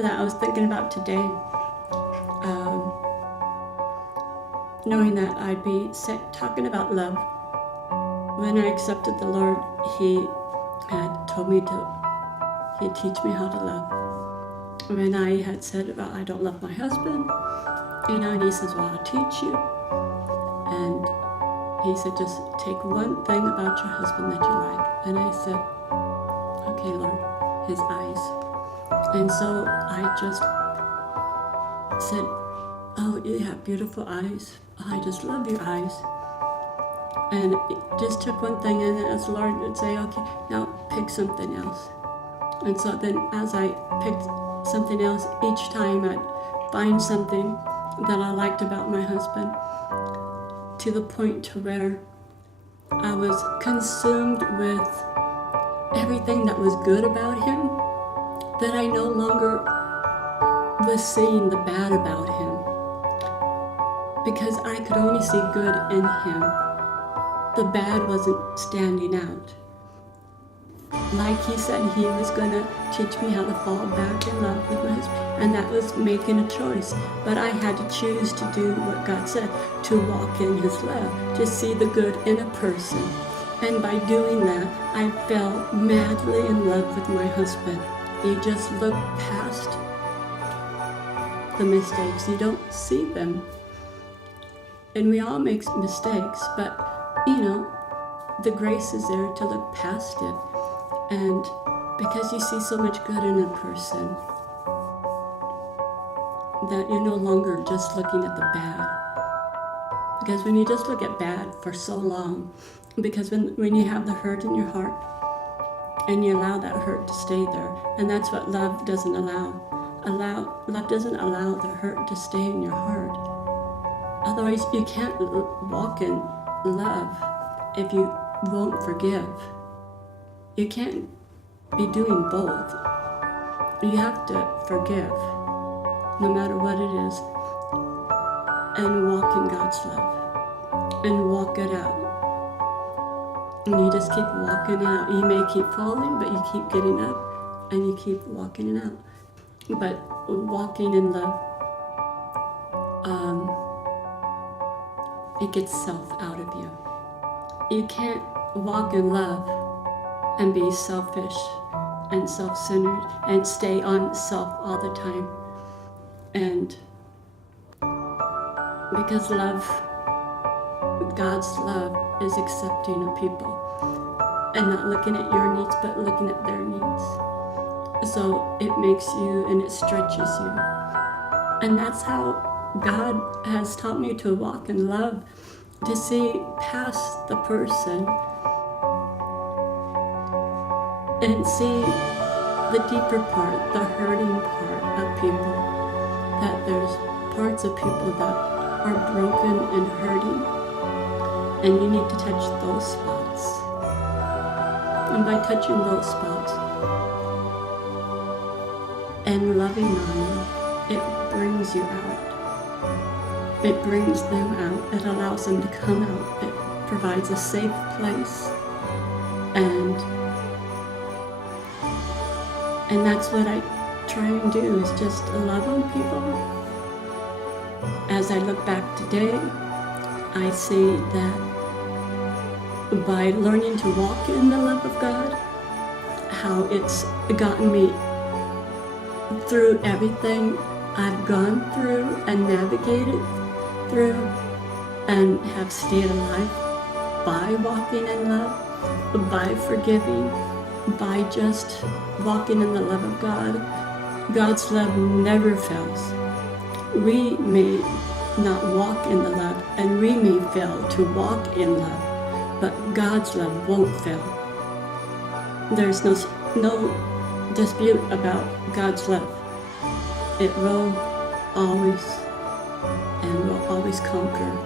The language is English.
of that I was thinking about today, knowing that I'd be talking about love. When I accepted the Lord, He had told me He'd teach me how to love. When I had said about I don't love my husband, and He says, well, I'll teach you. And He said, just take one thing about your husband that you like. And I said, okay, Lord, his eyes. And so I just said, oh, you have beautiful eyes. Oh, I just love your eyes. And it just took one thing, and as the Lord would say, okay, now pick something else. And so then as I picked something else, each time I'd find something that I liked about my husband, to the point to where I was consumed with everything that was good about him, that I no longer was seeing the bad about him, because I could only see good in him. The bad wasn't standing out. Like He said, He was going to teach me how to fall back in love with my husband, and that was making a choice. But I had to choose to do what God said, to walk in His love, to see the good in a person. And by doing that, I fell madly in love with my husband. You just look past the mistakes. You don't see them. And we all make mistakes, but the grace is there to look past it. And because you see so much good in a person, that you're no longer just looking at the bad. Because when you just look at bad for so long, because when you have the hurt in your heart, and you allow that hurt to stay there, and that's what love doesn't allow. Love doesn't allow the hurt to stay in your heart. Otherwise, you can't walk in love if you won't forgive. You can't be doing both. You have to forgive, no matter what it is, and walk in God's love, and walk it out. And you just keep walking out. You may keep falling, but you keep getting up, and you keep walking it out. But walking in love, it gets self out of you. You can't walk in love and be selfish and self-centered and stay on self all the time. And because love, God's love, is accepting of people and not looking at your needs, but looking at their needs. So it makes you, and it stretches you. And that's how God has taught me to walk in love, to see past the person and see the deeper part, the hurting part of people. That there's parts of people that are broken and hurting, and you need to touch those spots. And by touching those spots and loving on them, it brings you out. It brings them out. It allows them to come out. It provides a safe place. And that's what I try and do, is just love on people. As I look back today, I see that by learning to walk in the love of God, how it's gotten me through everything I've gone through and navigated through and have stayed alive by walking in love, by forgiving, by just walking in the love of God. God's love never fails. We may not walk in the love, and we may fail to walk in love, but God's love won't fail. There's no dispute about God's love. It will always and will always conquer.